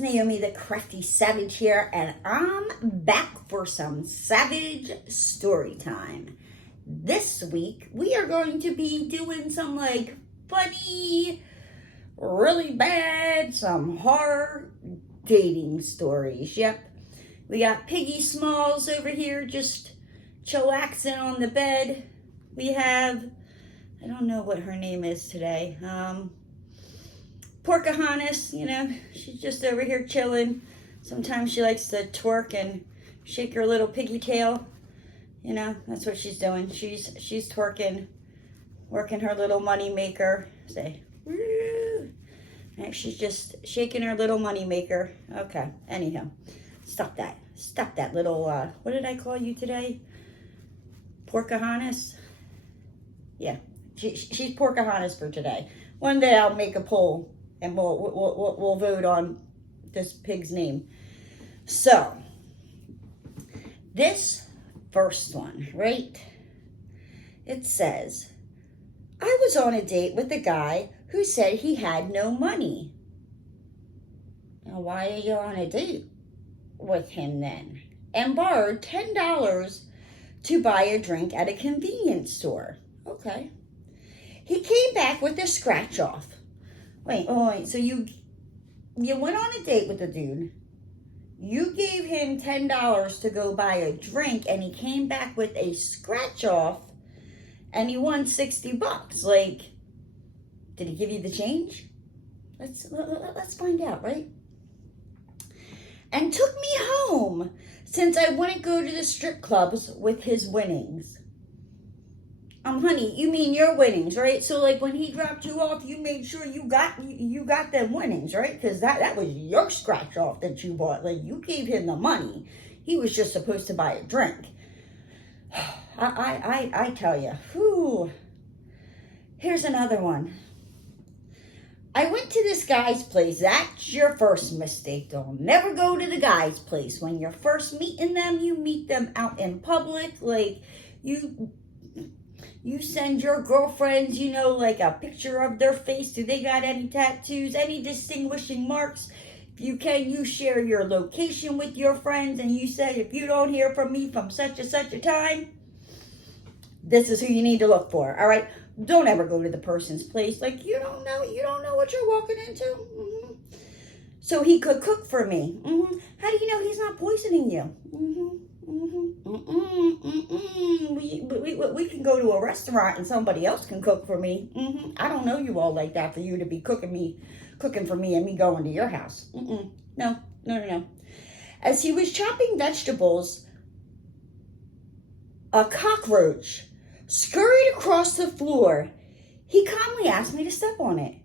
Naomi the Crafty Savage here, and I'm back for some Savage story time. This week, we are going to be doing some funny, really bad, some horror dating stories. Yep. We got Piggy Smalls over here just chillaxing on the bed. We have, I don't know what her name is today. Pocahontas, she's just over here chilling. Sometimes she likes to twerk and shake her little piggy tail. That's what she's doing. She's twerking, working her little money maker. Say, woo. Right, she's just shaking her little money maker. Okay, anyhow, stop that. Stop that little, what did I call you today? Pocahontas? Yeah, she's Pocahontas for today. One day I'll make a poll and we'll vote on this pig's name. So, this first one, right? It says, I was on a date with a guy who said he had no money. Now, why are you on a date with him then? And borrowed $10 to buy a drink at a convenience store. Okay. He came back with a scratch off. Wait, so you went on a date with a dude. You gave him $10 to go buy a drink, and he came back with a scratch off, and he won $60. Did he give you the change? Let's find out, right? And took me home, since I wouldn't go to the strip clubs with his winnings. Honey, you mean your winnings, right? So, when he dropped you off, you made sure you got them winnings, right? Because that was your scratch off that you bought. You gave him the money. He was just supposed to buy a drink. I tell you, whew. Here's another one. I went to this guy's place. That's your first mistake. Don't never go to the guy's place. When you're first meeting them, you meet them out in public. You send your girlfriends, a picture of their face. Do they got any tattoos, any distinguishing marks? If you can, you share your location with your friends, and you say, if you don't hear from me from such and such a time, this is who you need to look for, all right? Don't ever go to the person's place. You don't know what you're walking into. Mm-hmm. So he could cook for me. Mm-hmm. How do you know he's not poisoning you? Mm-hmm. We can go to a restaurant and somebody else can cook for me. I don't know you all like that for you to be cooking for me and me going to your house. No. As he was chopping vegetables, a cockroach scurried across the floor. He calmly asked me to step on it.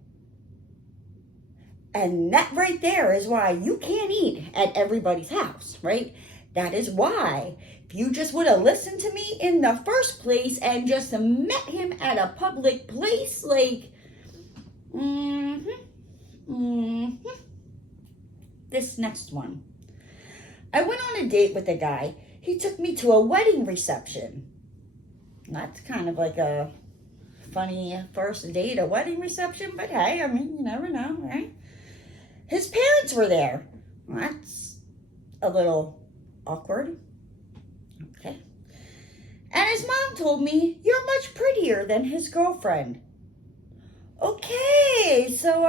And that right there is why you can't eat at everybody's house, right? That is why, if you just would have listened to me in the first place and just met him at a public place, This next one. I went on a date with a guy. He took me to a wedding reception. That's kind of like a funny first date, a wedding reception, but hey, you never know, right? His parents were there. That's a little awkward. Okay. And his mom told me, you're much prettier than his girlfriend. Okay, so,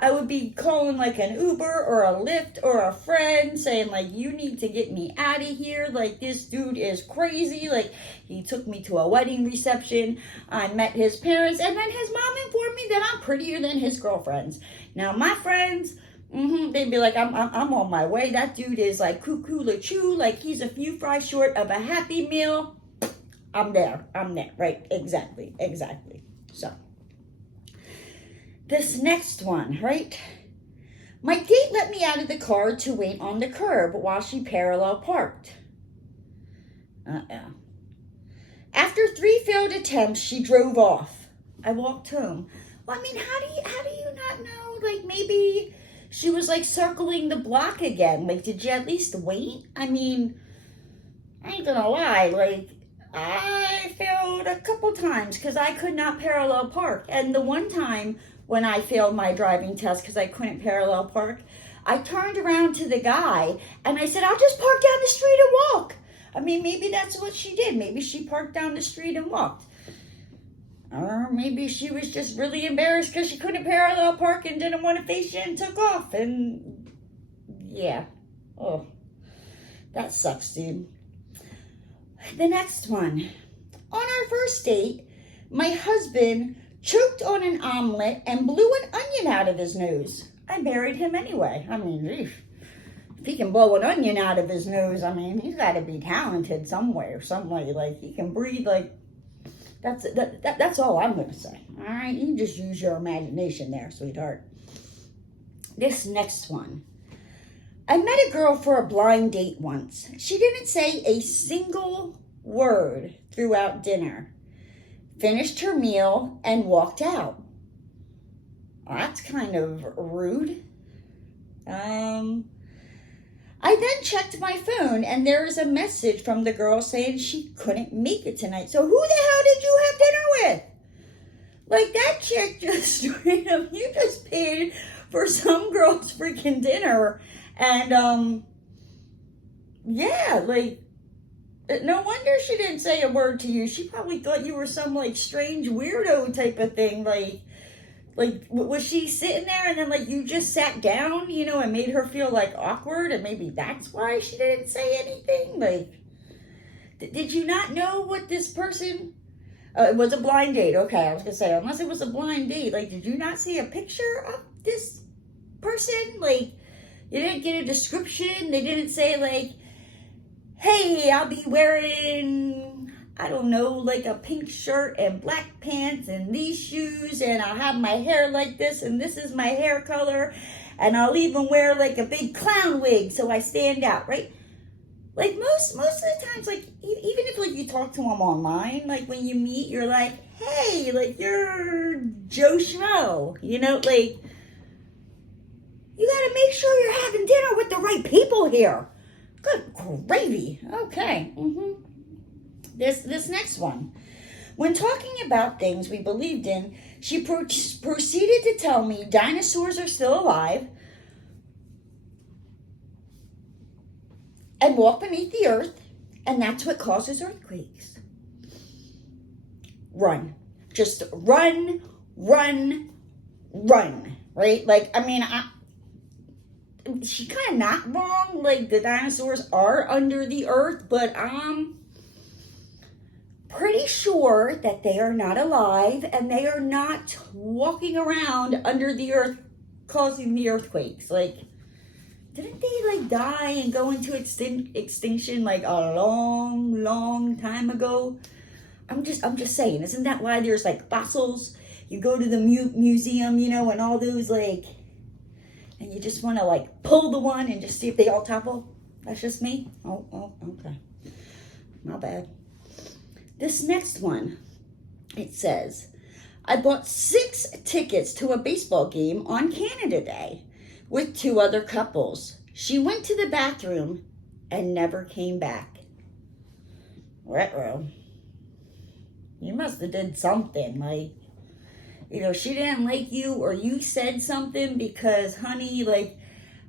I would be calling an Uber or a Lyft or a friend saying you need to get me out of here. This dude is crazy. He took me to a wedding reception. I met his parents, and then his mom informed me that I'm prettier than his girlfriends. Now, my friends, they'd be like, I'm on my way. That dude is cuckoo la choo. He's a few fries short of a Happy Meal. I'm there. Right, exactly. So, this next one, right? My date let me out of the car to wait on the curb while she parallel parked. After 3 failed attempts, she drove off. I walked home. Well, how do you not know? Maybe she was circling the block again. Did you at least wait? I ain't gonna lie. I failed a couple times because I could not parallel park. And the one time when I failed my driving test because I couldn't parallel park. I turned around to the guy and I said, I'll just park down the street and walk. I mean, maybe that's what she did. Maybe she parked down the street and walked. Or maybe she was just really embarrassed because she couldn't parallel park and didn't want to face you and took off. And yeah. Oh, that sucks, dude. The next one. On our first date, my husband choked on an omelet and blew an onion out of his nose. I married him anyway. I mean, if he can blow an onion out of his nose, I mean, he's got to be talented somewhere, some way. Like, he can breathe, like, that's all I'm going to say. All right? You just use your imagination there, sweetheart. This next one. I met a girl for a blind date once. She didn't say a single word throughout dinner. Finished her meal and walked out. Well, that's kind of rude. I then checked my phone and there is a message from the girl saying she couldn't make it tonight. So who the hell did you have dinner with? Like, that chick just straight up, you just paid for some girl's freaking dinner. And, yeah, like, no wonder she didn't say a word to you. She probably thought you were some, like, strange weirdo type of thing. Like, was she sitting there and then, like, you just sat down, you know, and made her feel, like, awkward? And maybe that's why she didn't say anything? Like, did you not know what this person... it was a blind date. Okay, I was going to say, unless it was a blind date, like, did you not see a picture of this person? Like, you didn't get a description? They didn't say, like, hey, I'll be wearing, I don't know, like a pink shirt and black pants and these shoes, and I'll have my hair like this, and this is my hair color, and I'll even wear like a big clown wig so I stand out, right? Like most of the times, like even if like you talk to them online, like when you meet, you're like, hey, like you're Joe Schmo, you know, like you gotta make sure you're having dinner with the right people here. Good gravy. Okay. This next one. When talking about things we believed in, she proceeded to tell me dinosaurs are still alive and walk beneath the earth, and that's what causes earthquakes. Run. Just run, right? Like, I mean, she kind of not wrong. Like, the dinosaurs are under the earth, but I'm pretty sure that they are not alive and they are not walking around under the earth causing the earthquakes. Like, didn't they like die and go into extinction like a long time ago? I'm just saying, isn't that why there's like fossils? You go to the museum, you know, and all those like, and you just want to like pull the one and just see if they all topple. That's just me. Oh, okay. Not bad. This next one, it says, I bought 6 tickets to a baseball game on Canada Day with 2 other couples. She went to the bathroom and never came back. Retro. You must have did something, like, either she didn't like you or you said something, because, honey, like,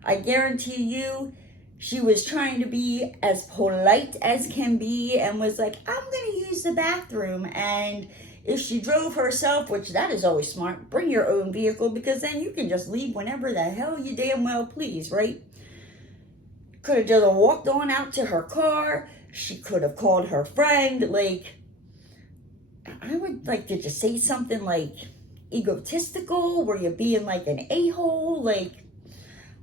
I guarantee you, she was trying to be as polite as can be and was like, I'm going to use the bathroom. And if she drove herself, which that is always smart, bring your own vehicle, because then you can just leave whenever the hell you damn well please, right? Could have just walked on out to her car. She could have called her friend. Like, I would like to just say something like egotistical, where you're being like an a-hole, like,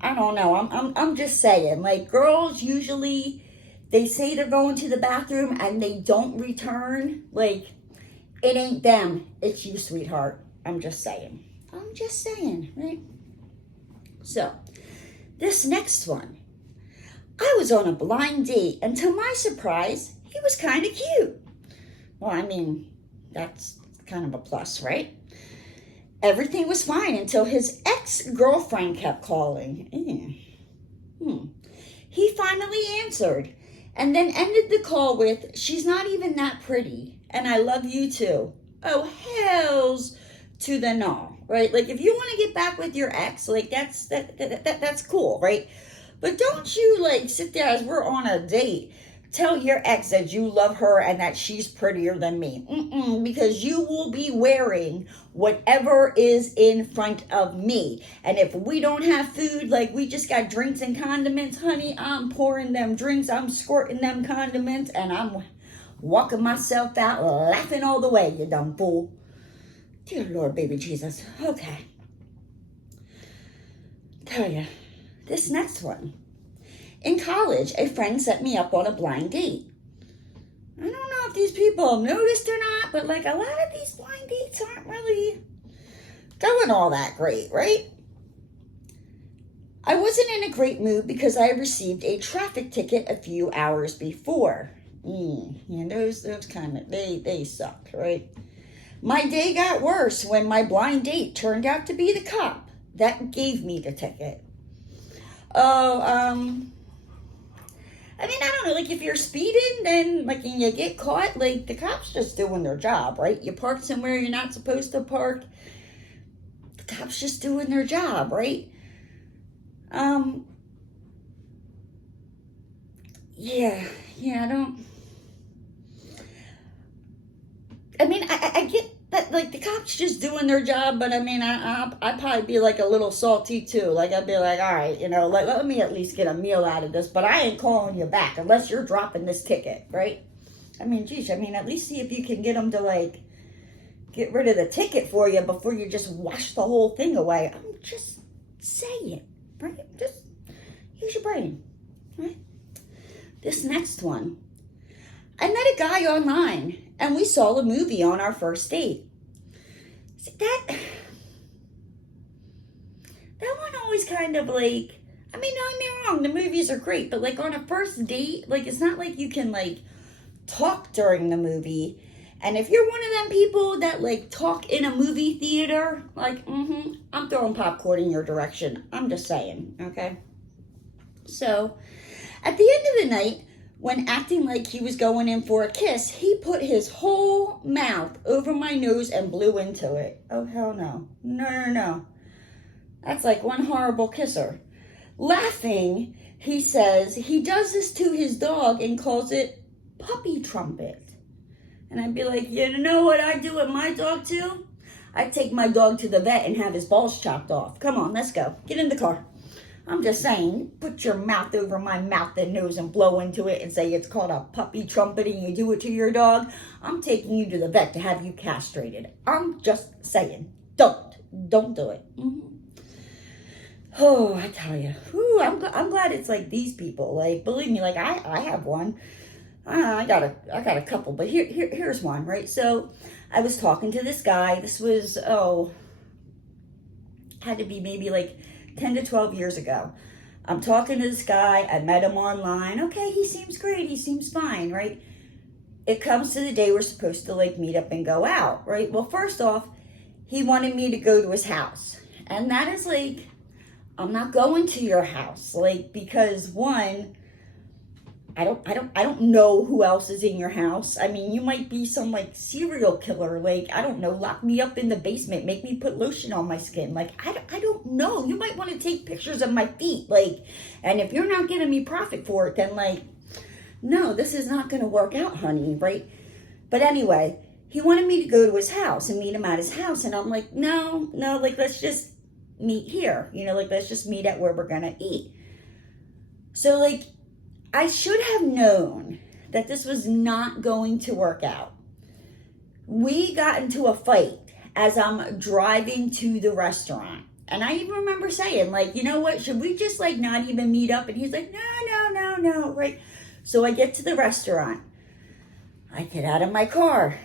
I don't know. I'm just saying, like, girls usually, they say they're going to the bathroom and they don't return. Like, it ain't them, it's you, sweetheart. I'm just saying, right? So, this next one. I was on a blind date, and to my surprise, he was kind of cute. Well, I mean, that's kind of a plus, right? Everything was fine until his ex-girlfriend kept calling. He finally answered and then ended the call with, she's not even that pretty, and I love you too. Oh, hells to the no, right? Like, if you want to get back with your ex, like, that's cool, right? But don't you, like, sit there as we're on a date, tell your ex that you love her and that she's prettier than me. Because you will be wearing whatever is in front of me. And if we don't have food, like we just got drinks and condiments, honey, I'm pouring them drinks, I'm squirting them condiments, and I'm walking myself out laughing all the way, you dumb fool. Dear Lord, baby Jesus. Okay. Tell you, this next one. In college, a friend set me up on a blind date. I don't know if these people have noticed or not, but like a lot of these blind dates aren't really going all that great, right? I wasn't in a great mood because I received a traffic ticket a few hours before. And those kind of, they suck, right? My day got worse when my blind date turned out to be the cop that gave me the ticket. I mean, I don't know, like, if you're speeding, then, like, and you get caught, like, the cops just doing their job, right? You park somewhere you're not supposed to park. The cops just doing their job, right? I get that, like, the cops just doing their job, but I mean, I'd probably be like a little salty too. Like, I'd be like, all right, let me at least get a meal out of this, but I ain't calling you back unless you're dropping this ticket, right? I mean, geez, at least see if you can get them to, like, get rid of the ticket for you before you just wash the whole thing away. I'm just saying, right? Just use your brain, right? This next one. I met a guy online, and we saw a movie on our first date. See, that one always kind of like, I mean, don't get me wrong, the movies are great, but like on a first date, like it's not like you can like talk during the movie. And if you're one of them people that like talk in a movie theater, like, I'm throwing popcorn in your direction. I'm just saying, okay? So, at the end of the night, when acting like he was going in for a kiss, he put his whole mouth over my nose and blew into it. Oh, hell no. No. That's like one horrible kisser. Laughing, he says he does this to his dog and calls it puppy trumpet. And I'd be like, you know what I do with my dog too? I take my dog to the vet and have his balls chopped off. Come on, let's go. Get in the car. I'm just saying, put your mouth over my mouth and nose and blow into it and say it's called a puppy trumpet and you do it to your dog. I'm taking you to the vet to have you castrated. I'm just saying, don't do it. Oh, I tell you, I'm glad it's like these people. Like, believe me, like I have one. I got a couple, but here's one, right? So I was talking to this guy. This was, had to be maybe like 10 to 12 years ago. I'm talking to this guy. I met him online. Okay, he seems great. He seems fine, right? It comes to the day we're supposed to like meet up and go out, right? Well, first off, he wanted me to go to his house. And that is like, I'm not going to your house. Like, because one, I don't know who else is in your house. I mean, you might be some like serial killer. Like, I don't know, lock me up in the basement, make me put lotion on my skin. Like, I don't know. You might want to take pictures of my feet. Like, and if you're not getting me profit for it, then like, no, this is not going to work out, honey, right? But anyway, he wanted me to go to his house and meet him at his house. And I'm like, no, like, let's just meet here. Like, let's just meet at where we're going to eat. So like, I should have known that this was not going to work out. We got into a fight as I'm driving to the restaurant. And I even remember saying, like, you know what, should we just, like, not even meet up? And he's like, no, right? So I get to the restaurant. I get out of my car.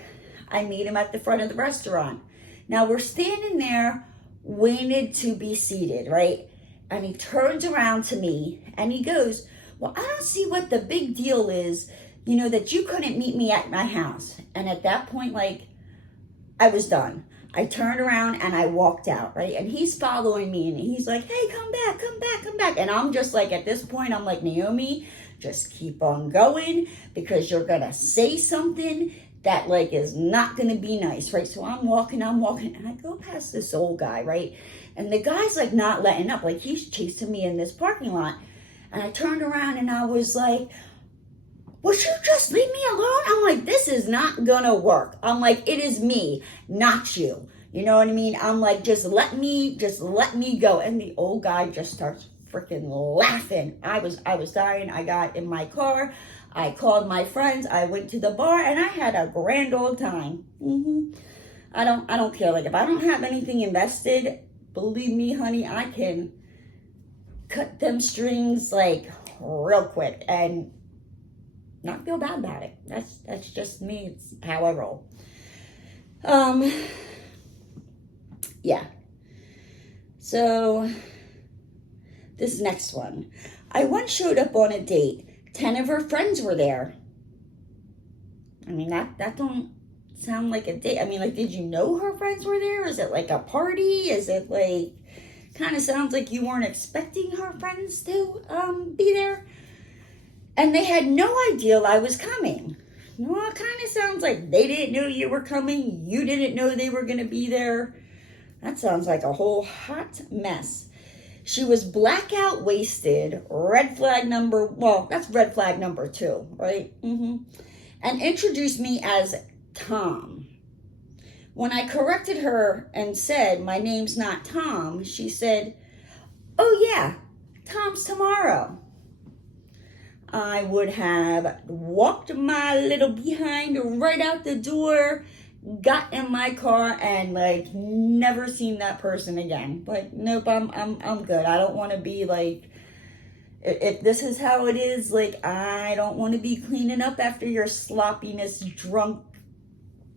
I meet him at the front of the restaurant. Now, we're standing there, waiting to be seated, right? And he turns around to me, and he goes, well, I don't see what the big deal is, that you couldn't meet me at my house. And at that point, like, I was done. I turned around and I walked out, right? And he's following me and he's like, hey, come back. And I'm just like, at this point, I'm like, Naomi, just keep on going because you're going to say something that like is not gonna be nice, right? So I'm walking, and I go past this old guy, right? And the guy's like not letting up, like he's chasing me in this parking lot. And I turned around and I was like, would you just leave me alone? I'm like, this is not gonna work. I'm like, it is me, not you. You know what I mean? I'm like, just let me go. And the old guy just starts freaking laughing. I was dying. I got in my car. I called my friends. I went to the bar and I had a grand old time. I don't care. Like if I don't have anything invested, believe me, honey, I can cut them strings like real quick and not feel bad about it. That's just me. It's how I roll. Yeah. So this next one. I once showed up on a date. 10 of her friends were there. I mean, that don't sound like a date. I mean, like, did you know her friends were there? Is it like a party? Is it like, kind of sounds like you weren't expecting her friends to be there? And they had no idea I was coming. Well, it kind of sounds like they didn't know you were coming. You didn't know they were going to be there. That sounds like a whole hot mess. She was blackout wasted, red flag number 2, right? And introduced me as Tom. When I corrected her and said, my name's not Tom, she said, oh yeah, Tom's tomorrow. I would have walked my little behind right out the door, got in my car, and like never seen that person again. But nope, I'm good. I don't want to be like, if this is how it is, like I don't want to be cleaning up after your sloppiness, drunk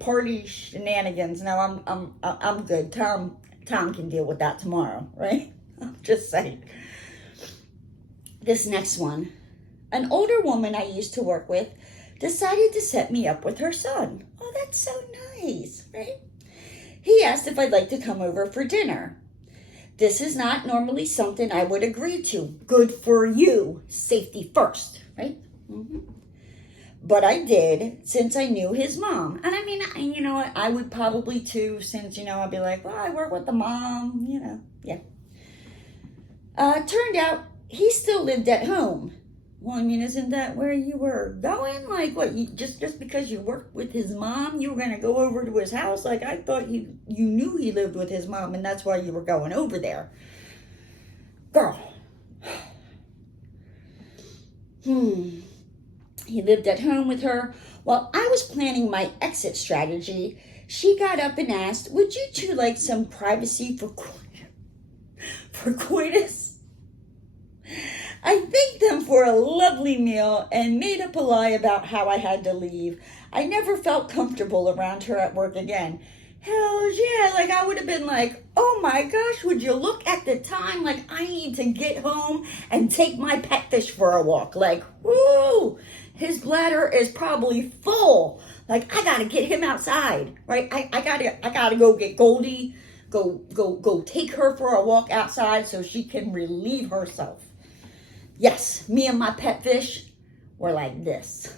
party shenanigans. No, I'm good. Tom can deal with that tomorrow, right? I'm just saying. This next one. An older woman I used to work with decided to set me up with her son. Oh, that's so nice, right? He asked if I'd like to come over for dinner. This is not normally something I would agree to. Good for you. Safety first, right? But I did since I knew his mom. And I mean, you know what? I would probably too, since, you know, I'd be like, well, I work with the mom, you know, yeah. Turned out he still lived at home. Well, I mean, isn't that where you were going? Like, what, you just because you worked with his mom, you were going to go over to his house? Like, I thought you knew he lived with his mom, and that's why you were going over there. Girl. He lived at home with her. While I was planning my exit strategy, she got up and asked, would you two like some privacy for coitus? I thanked them for a lovely meal and made up a lie about how I had to leave. I never felt comfortable around her at work again. Hell yeah, like I would have been like, oh my gosh, would you look at the time? Like I need to get home and take my pet fish for a walk. Like, woo, his bladder is probably full. Like I gotta get him outside, right? I gotta go get Goldie, go take her for a walk outside so she can relieve herself. Yes, me and my pet fish were like this.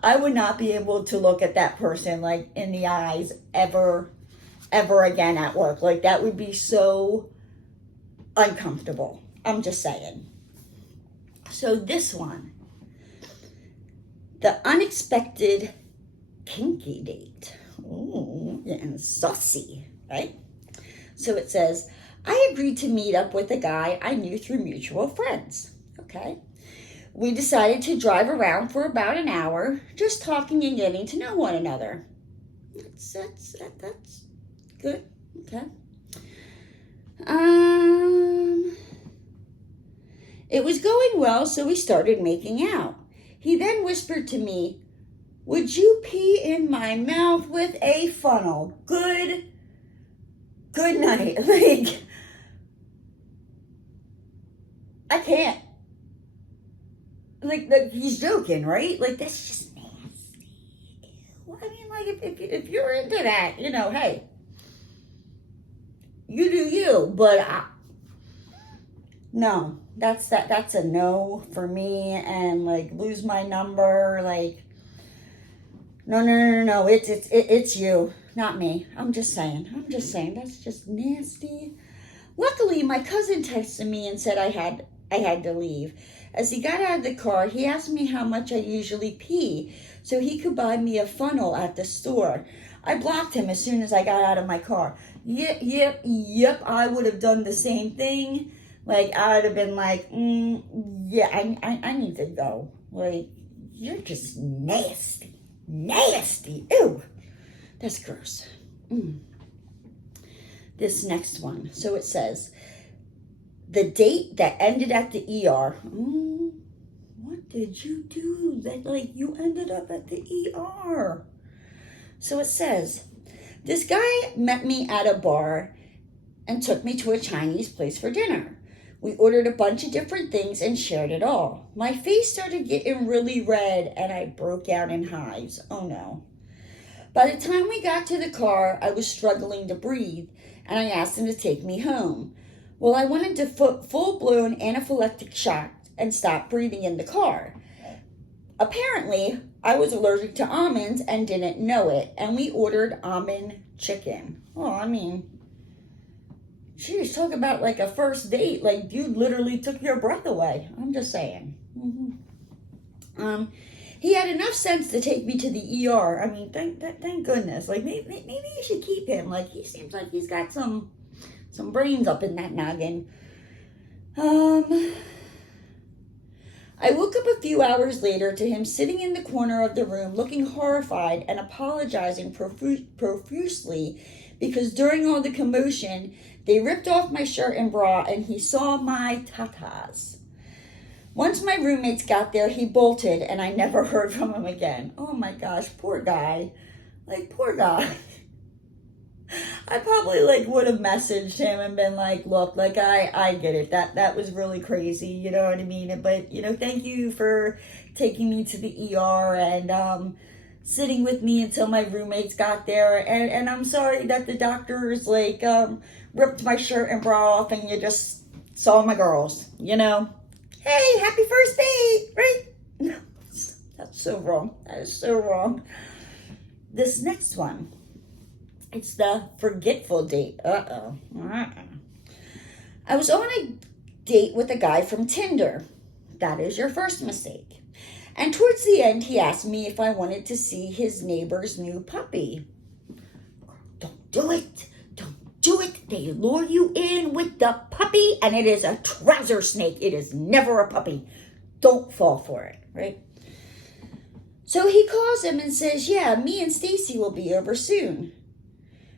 I would not be able to look at that person like in the eyes ever again at work. Like that would be so uncomfortable. I'm just saying. So this one, the unexpected kinky date. Ooh, getting saucy, right? So it says, I agreed to meet up with a guy I knew through mutual friends. Okay. We decided to drive around for about an hour, just talking and getting to know one another. That's good. Okay. It was going well, so we started making out. He then whispered to me, would you pee in my mouth with a funnel? Good night. Like, I can't. Like he's joking, right? Like, that's just nasty. Ew. I mean, like, if you're into that, you know, hey, you do you. But no, that's a no for me. And like, lose my number. Like, No. It's you, not me. I'm just saying. That's just nasty. Luckily, my cousin texted me and said I had to leave. As he got out of the car, he asked me how much I usually pee so he could buy me a funnel at the store. I blocked him as soon as I got out of my car. Yep. I would have done the same thing. Like, I would have been like, yeah, I need to go. Like, you're just nasty. Nasty. Ew. That's gross. This next one. So it says, the date that ended at the ER. What did you do? That, like, you ended up at the ER. So it says, this guy met me at a bar and took me to a Chinese place for dinner. We ordered a bunch of different things and shared it all. My face started getting really red and I broke out in hives. Oh no. By the time we got to the car, I was struggling to breathe and I asked him to take me home. Well, I went into full-blown anaphylactic shock and stopped breathing in the car. Apparently, I was allergic to almonds and didn't know it, and we ordered almond chicken. Oh, I mean, geez, talk about like a first date. Like, dude literally took your breath away. I'm just saying. He had enough sense to take me to the ER. I mean, thank goodness. Like, maybe you should keep him. Like, he seems like he's got some brains up in that noggin. I woke up a few hours later to him sitting in the corner of the room looking horrified and apologizing profusely because during all the commotion, they ripped off my shirt and bra and he saw my tatas. Once my roommates got there, he bolted and I never heard from him again. Oh my gosh, poor guy. Like, poor guy. I probably would have messaged him and been like, look, I get it. That was really crazy, you know what I mean? But, thank you for taking me to the ER and sitting with me until my roommates got there. And I'm sorry that the doctors ripped my shirt and bra off and you just saw my girls, Hey, happy first date, right? No, that's so wrong. That is so wrong. This next one. It's the forgetful date. I was on a date with a guy from Tinder. That is your first mistake. And towards the end, he asked me if I wanted to see his neighbor's new puppy. Don't do it. Don't do it. They lure you in with the puppy, and it is a trouser snake. It is never a puppy. Don't fall for it, right? So he calls him and says, yeah, me and Stacy will be over soon.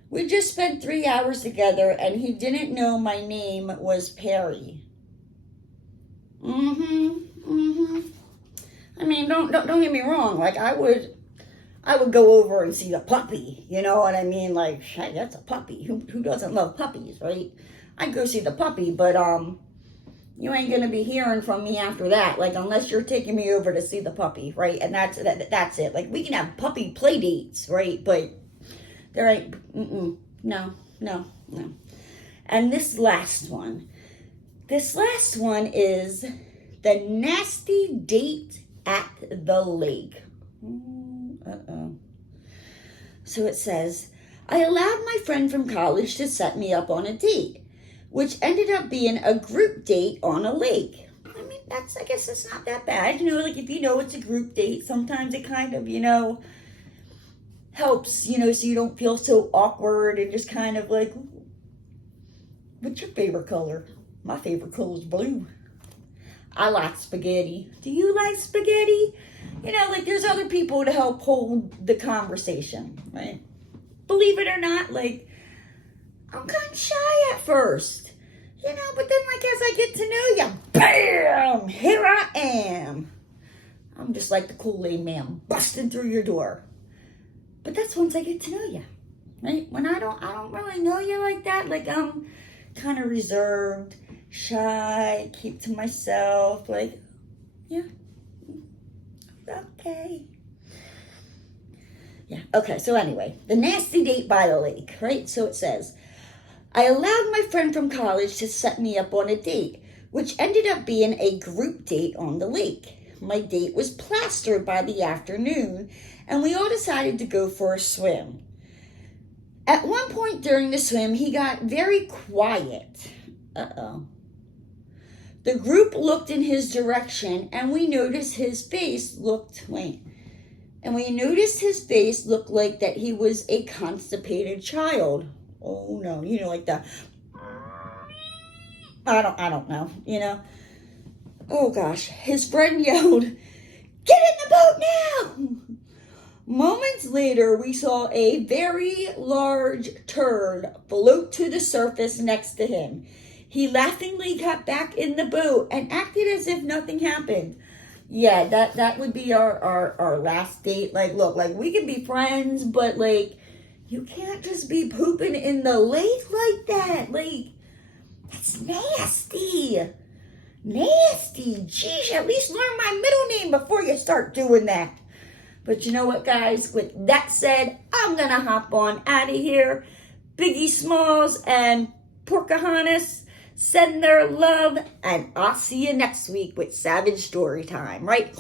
We just spent 3 hours together, and he didn't know my name was Perry. I mean, don't get me wrong. Like, I would go over and see the puppy. You know what I mean? Like, hey, that's a puppy. Who doesn't love puppies, right? I'd go see the puppy, but you ain't gonna be hearing from me after that. Like, unless you're taking me over to see the puppy, right? And that's it. Like, we can have puppy play dates, right? But there ain't, no. And this last one is the nasty date at the lake. So it says, I allowed my friend from college to set me up on a date, which ended up being a group date on a lake. I mean, I guess that's not that bad. Like, if it's a group date, sometimes it kind of, helps, so you don't feel so awkward and just kind of like, what's your favorite color? My favorite color is blue. I like spaghetti. Do you like spaghetti? There's other people to help hold the conversation, right? Believe it or not, I'm kind of shy at first, but then, as I get to know you, bam, here I am. I'm just like the Kool-Aid man busting through your door. But that's once I get to know you, right? When I don't really know you like that. I'm kind of reserved, shy, keep to myself. Yeah, okay. Yeah, okay. So anyway, the nasty date by the lake, right? So it says, I allowed my friend from college to set me up on a date, which ended up being a group date on the lake. my date was plastered by the afternoon, and we all decided to go for a swim. At one point during the swim, he got very quiet. Uh-oh. The group looked in his direction, and we noticed his face looked like that he was a constipated child. Oh no, like the I don't know, Oh gosh, his friend yelled, "Get in the boat now!" Moments later, we saw a very large turd float to the surface next to him. He laughingly got back in the boat and acted as if nothing happened. Yeah, that would be our last date. Look, we can be friends, but you can't just be pooping in the lake like that. That's nasty. Nasty. Geez, at least learn my middle name before you start doing that. But you know what, guys? With that said, I'm going to hop on out of here. Biggie Smalls and Pocahontas send their love, and I'll see you next week with Savage Story Time, right?